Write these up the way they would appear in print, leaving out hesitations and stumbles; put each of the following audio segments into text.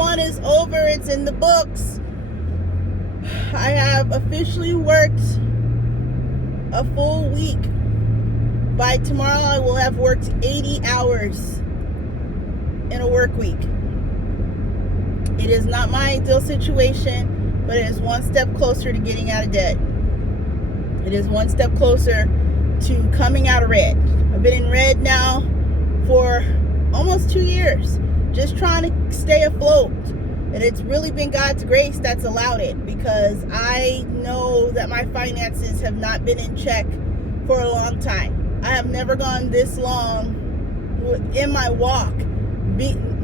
one is over. It's in the books. I have officially worked a full week. By tomorrow, I will have worked 80 hours in a work week. It is not my ideal situation, but it is one step closer to getting out of debt. It is one step closer to coming out of red. I've been in red now for almost 2 years, just trying to stay afloat. And it's really been God's grace that's allowed it, because I know that my finances have not been in check for a long time. I have never gone this long in my walk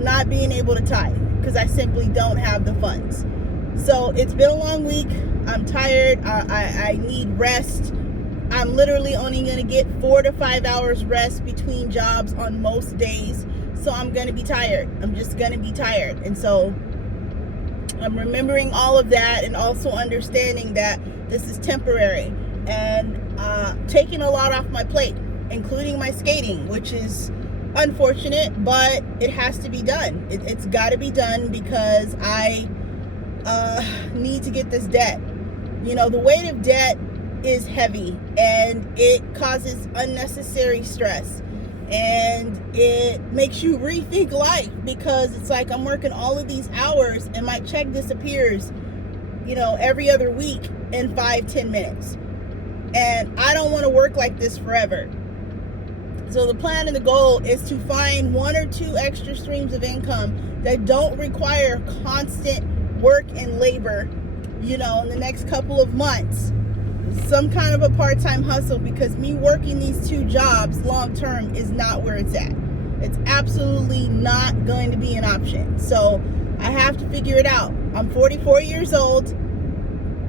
not being able to tithe, because I simply don't have the funds. So it's been a long week. I'm tired. I need rest. I'm literally only going to get 4 to 5 hours rest between jobs on most days. So I'm going to be tired. I'm just going to be tired. And so I'm remembering all of that, and also understanding that this is temporary, and taking a lot off my plate, including my skating, which is unfortunate, but it has to be done. It's got to be done, because I need to get this debt. You know, the weight of debt is heavy, and it causes unnecessary stress, and it makes you rethink life, because it's like I'm working all of these hours and my check disappears, you know, every other week in 5-10 minutes. And I don't want to work like this forever. So the plan and the goal is to find 1 or 2 extra streams of income that don't require constant work and labor, you know, in the next couple of months. Some kind of a part-time hustle, because me working these 2 jobs long term is not where it's at. It's absolutely not going to be an option. So I have to figure it out. I'm 44 years old,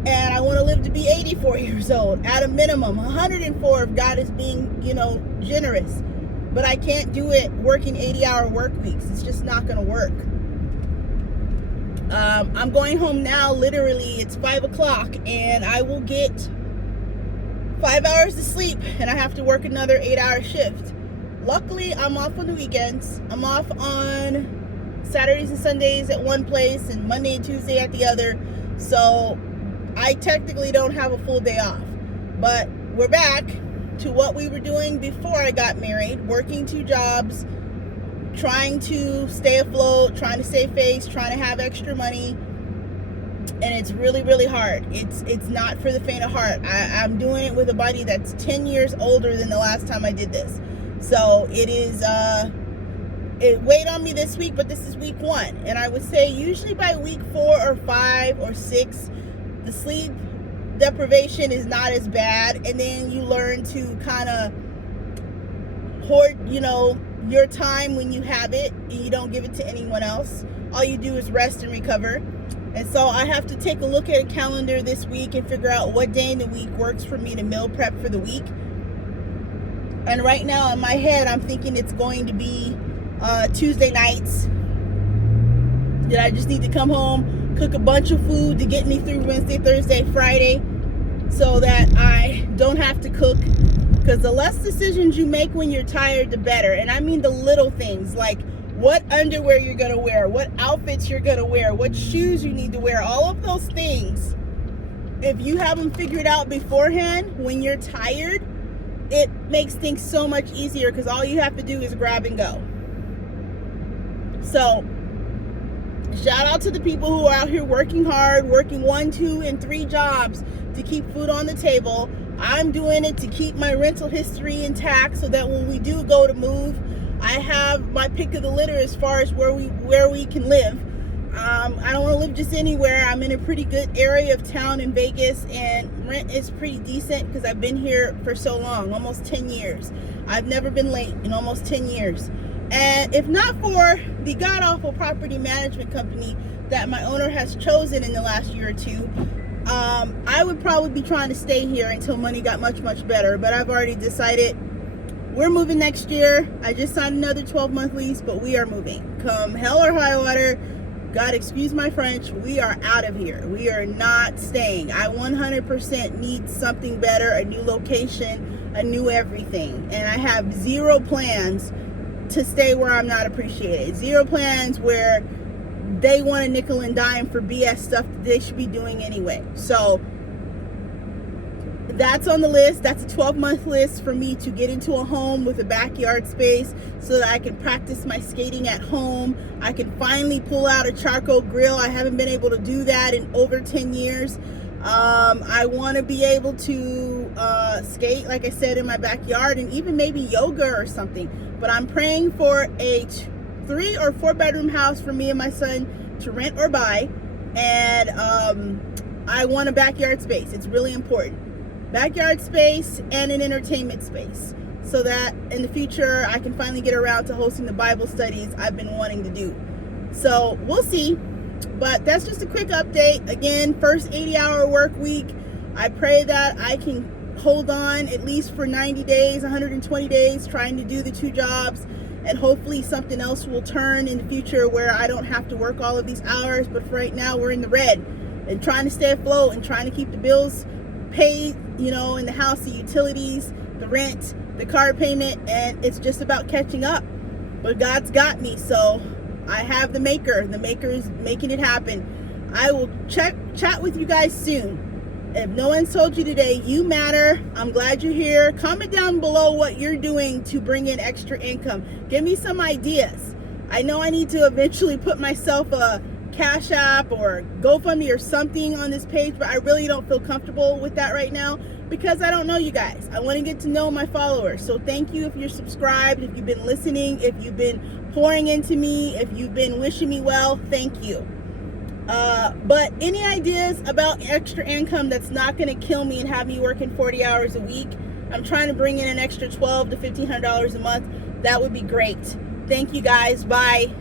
and I want to live to be 84 years old at a minimum. 104 if God is being, you know, generous. But I can't do it working 80-hour work weeks. It's just not going to work. I'm going home now. Literally, it's 5 o'clock, and I will get 5 hours of sleep, and I have to work another 8-hour shift. Luckily, I'm off on the weekends. I'm off on Saturdays and Sundays at one place, and Monday and Tuesday at the other. So I technically don't have a full day off. But we're back to what we were doing before I got married, working 2 jobs, trying to stay afloat, trying to save face, trying to have extra money. And it's really, really hard. It's not for the faint of heart. I'm doing it with a body that's 10 years older than the last time I did this. So it is, it weighed on me this week, but this is week 1. And I would say usually by week 4 or 5 or 6, the sleep deprivation is not as bad. And then you learn to kind of hoard, you know, your time when you have it, and you don't give it to anyone else. All you do is rest and recover. And so I have to take a look at a calendar this week and figure out what day in the week works for me to meal prep for the week. And right now in my head, I'm thinking it's going to be Tuesday nights. That I just need to come home, cook a bunch of food to get me through Wednesday, Thursday, Friday, so that I don't have to cook. Because the less decisions you make when you're tired, the better. And I mean the little things, like what underwear you're going to wear, what outfits you're going to wear, what shoes you need to wear, all of those things. If you have them figured out beforehand, when you're tired, it makes things so much easier, because all you have to do is grab and go. So shout out to the people who are out here working hard, working 1, 2, and 3 jobs to keep food on the table. I'm doing it to keep my rental history intact, so that when we do go to move, I have my pick of the litter as far as where we can live. I don't want to live just anywhere. I'm in a pretty good area of town in Vegas, and rent is pretty decent because I've been here for so long, almost 10 years. I've never been late in almost 10 years. And if not for the god-awful property management company that my owner has chosen in the last year or 2, I would probably be trying to stay here until money got much, much better. But I've already decided we're moving next year. I just signed another 12-month lease, but we are moving. Come hell or high water, God, excuse my French, we are out of here. We are not staying. I 100% need something better, a new location, a new everything. And I have 0 plans to stay where I'm not appreciated. 0 plans where they want a nickel and dime for BS stuff that they should be doing anyway. So that's on the list. That's a 12-month list for me to get into a home with a backyard space so that I can practice my skating at home. I can finally pull out a charcoal grill. I haven't been able to do that in over 10 years. I want to be able to skate, like I said, in my backyard, and even maybe yoga or something. But I'm praying for a 3 or 4 bedroom house for me and my son to rent or buy. And I want a backyard space. It's really important. Backyard space and an entertainment space, so that in the future I can finally get around to hosting the Bible studies I've been wanting to do. So we'll see, but that's just a quick update. Again, first 80-hour work week. I pray that I can hold on at least for 90 days, 120 days, trying to do the 2 jobs, and hopefully something else will turn in the future where I don't have to work all of these hours. But for right now, we're in the red and trying to stay afloat and trying to keep the bills paid, you know, in the house, the utilities, the rent, the car payment, and it's just about catching up. But God's got me, so I have the maker. The maker is making it happen. I will chat with you guys soon. If no one's told you today, you matter. I'm glad you're here. Comment down below what you're doing to bring in extra income. Give me some ideas. I know I need to eventually put myself a Cash App or GoFundMe or something on this page, but I really don't feel comfortable with that right now because I don't know you guys. I want to get to know my followers. So thank you if you're subscribed, if you've been listening, if you've been pouring into me, if you've been wishing me well, thank you. But any ideas about extra income that's not going to kill me and have me working 40 hours a week? I'm trying to bring in an extra $1,200 to $1,500 a month. That would be great. Thank you guys. Bye.